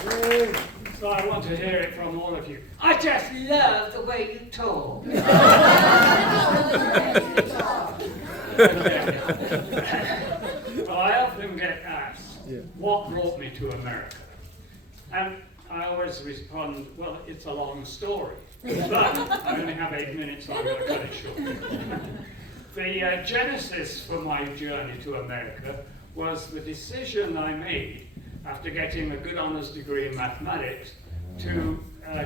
So I want to hear it from all of you. I just love the way you talk. Well, I often get asked, what brought me to America? And I always respond, well, it's a long story. But I only have 8 minutes, so I'm going to cut it short. The genesis for my journey to America was the decision I made after getting a good honours degree in mathematics to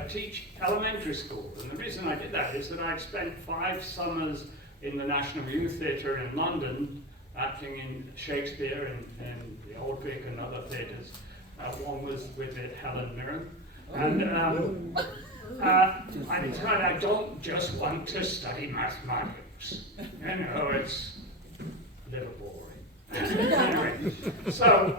teach elementary school. And the reason I did that is that I'd spent 5 summers in the National Youth Theatre in London, acting in Shakespeare and the Old Vic and other theatres. One was with Helen Mirren. And I decided I don't just want to study mathematics. You know, it's a little boring. Anyway, so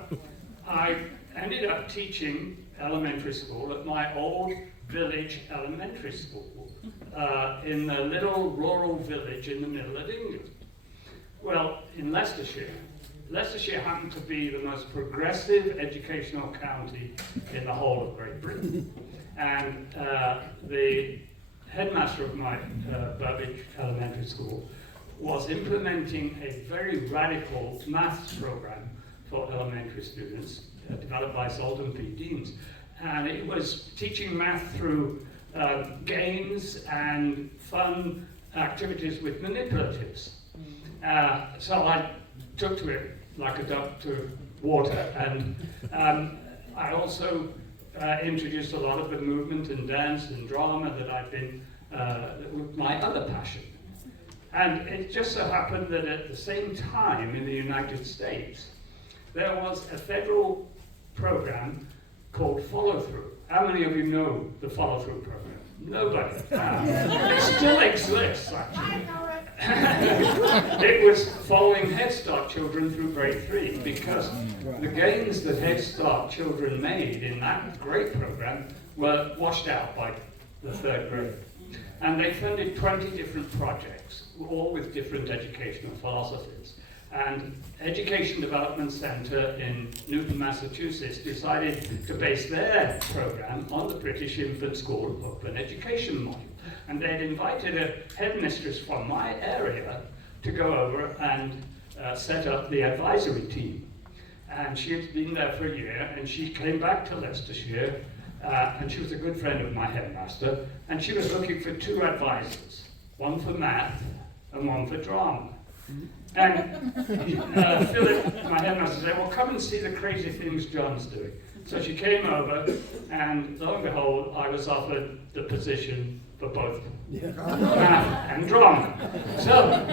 I ended up teaching elementary school at my old village elementary school in a little rural village in the middle of England. Well, in Leicestershire. Leicestershire happened to be the most progressive educational county in the whole of Great Britain. And the headmaster of my Burbage Elementary School was implementing a very radical maths program for elementary students developed by Salton P. Deans. And it was teaching math through games and fun activities with manipulatives. So I took to it like a duck to water, and I also introduced a lot of the movement and dance and drama that I'd been, my other passion. And it just so happened that at the same time in the United States, there was a federal program called Follow Through. How many of you know the Follow Through program? Nobody. It still exists, actually. It was following Head Start children through grade 3, because the gains that Head Start children made in that great program were washed out by the 3rd grade. And they funded 20 different projects, all with different educational philosophies. And Education Development Center in Newton, Massachusetts decided to base their program on the British Infant School Open Education model. And they'd invited a headmistress from my area to go over and set up the advisory team. And she had been there for a year, and she came back to Leicestershire, and she was a good friend of my headmaster, and she was looking for 2 advisors, one for math and one for drama. And Philip, my headmaster, said, well, come and see the crazy things John's doing. So she came over, and lo and behold, I was offered the position for both math and drama. So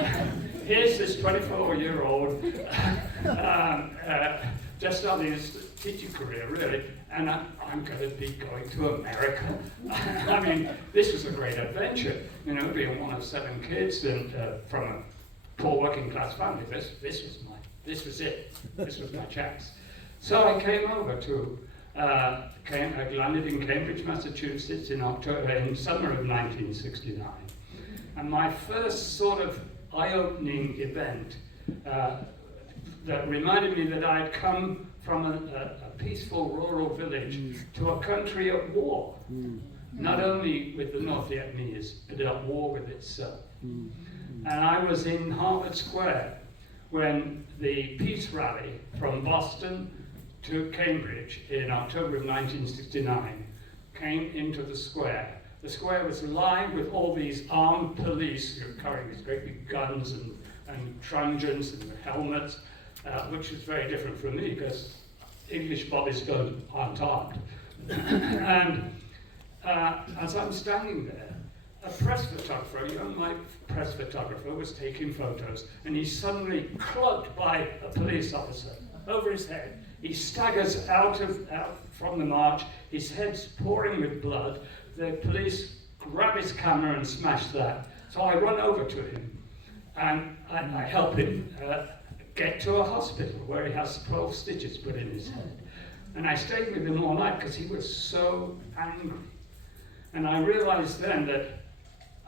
here's this 24-year-old just starting his teaching career, really, and I'm going to be going to America. I mean, this was a great adventure, you know, being one of 7 kids and from a poor working class family. This was it. This was my chance. So I came over to I landed in Cambridge, Massachusetts in summer of 1969. And my first sort of eye-opening event that reminded me that I'd come from a peaceful rural village to a country at war. Not only with the North Vietnamese, but at war with itself. And I was in Harvard Square when the peace rally from Boston to Cambridge in October of 1969 came into the square. The square was lined with all these armed police who were carrying these great big guns and truncheons and helmets, which was very different from me because English bobbies aren't armed. And as I'm standing there, a press photographer, a young white press photographer, was taking photos, and he's suddenly clubbed by a police officer over his head. He staggers out from the march, his head's pouring with blood. The police grab his camera and smash that. So I run over to him, and I help him get to a hospital where he has 12 stitches put in his head. And I stayed with him all night because he was so angry. And I realized then that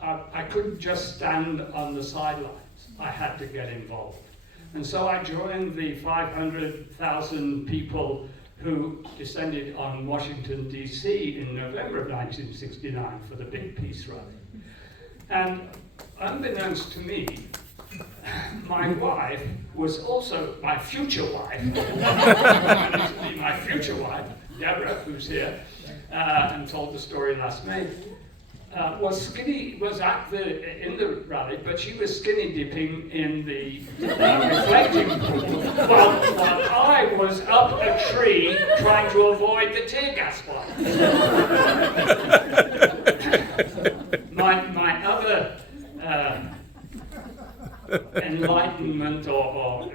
I couldn't just stand on the sidelines. I had to get involved. And so I joined the 500,000 people who descended on Washington, D.C. in November of 1969 for the big peace rally. And unbeknownst to me, my wife was also my future wife, my future wife, Deborah, who's here, and told the story last May, was in the rally, but she was skinny dipping in the reflecting pool, while I was up a tree trying to avoid the tear gas blast. My other enlightenment or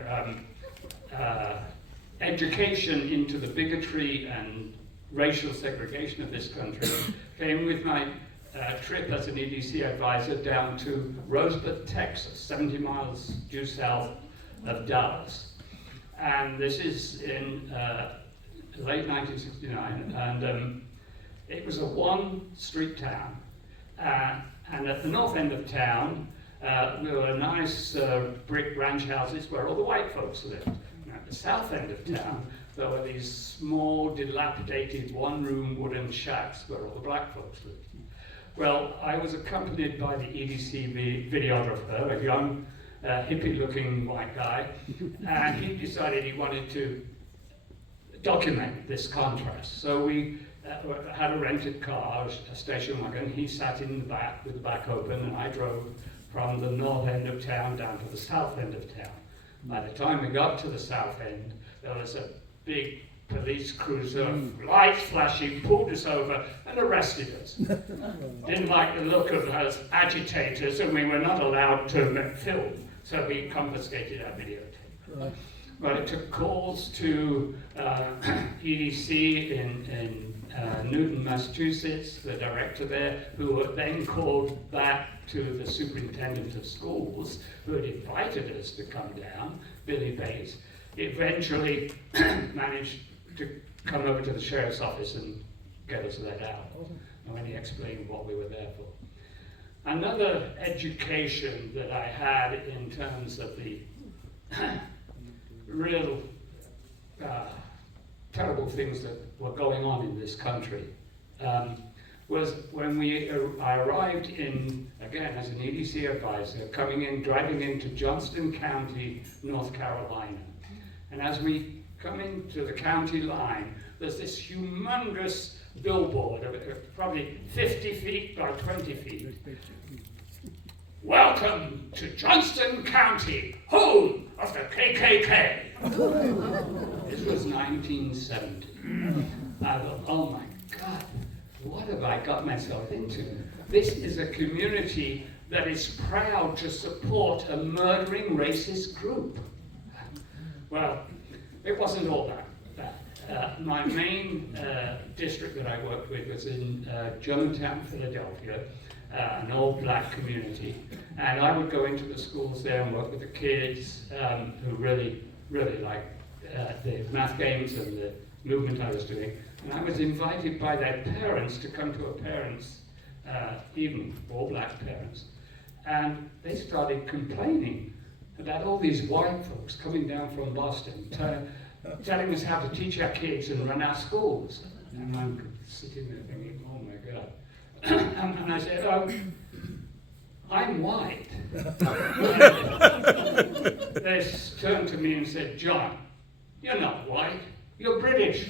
education into the bigotry and racial segregation of this country came with my trip as an EDC advisor down to Rosebud, Texas, 70 miles due south of Dallas. And this is in late 1969, and it was a one-street town. And at the north end of town, there were nice brick ranch houses where all the white folks lived. And at the south end of town, there were these small, dilapidated, one-room wooden shacks where all the black folks lived. Well, I was accompanied by the EDC videographer, a young, hippie-looking white guy, and he decided he wanted to document this contrast. So we had a rented car, a station wagon. He sat in the back with the back open, and I drove from the north end of town down to the south end of town. By the time we got to the south end, there was a big police cruiser, lights flashing, pulled us over and arrested us. Didn't like the look of us agitators, and we were not allowed to film, so we confiscated our videotape. Right. But it took calls to EDC in Newton, Massachusetts, the director there, who were then called back to the superintendent of schools, who had invited us to come down, Billy Bates. Eventually managed to come over to the sheriff's office and get us let out. And when he explained what we were there for. Another education that I had in terms of the real terrible things that were going on in this country was when I arrived in, again, as an EDC advisor, driving into Johnston County, North Carolina. And as we come into the county line, there's this humongous billboard of probably 50 feet by 20 feet. Welcome to Johnston County, home of the KKK. This was 1970. I thought, oh my God, what have I got myself into? This is a community that is proud to support a murdering racist group. Well, it wasn't all that. My main district that I worked with was in Germantown, Philadelphia, an all-black community. And I would go into the schools there and work with the kids who really liked the math games and the movement I was doing. And I was invited by their parents to come to a parents' evening, all-black parents. And they started complaining about all these white folks coming down from Boston, telling us how to teach our kids and run our schools. And I'm sitting there thinking, oh my God. And I said, oh, I'm white. They turned to me and said, John, you're not white, you're British.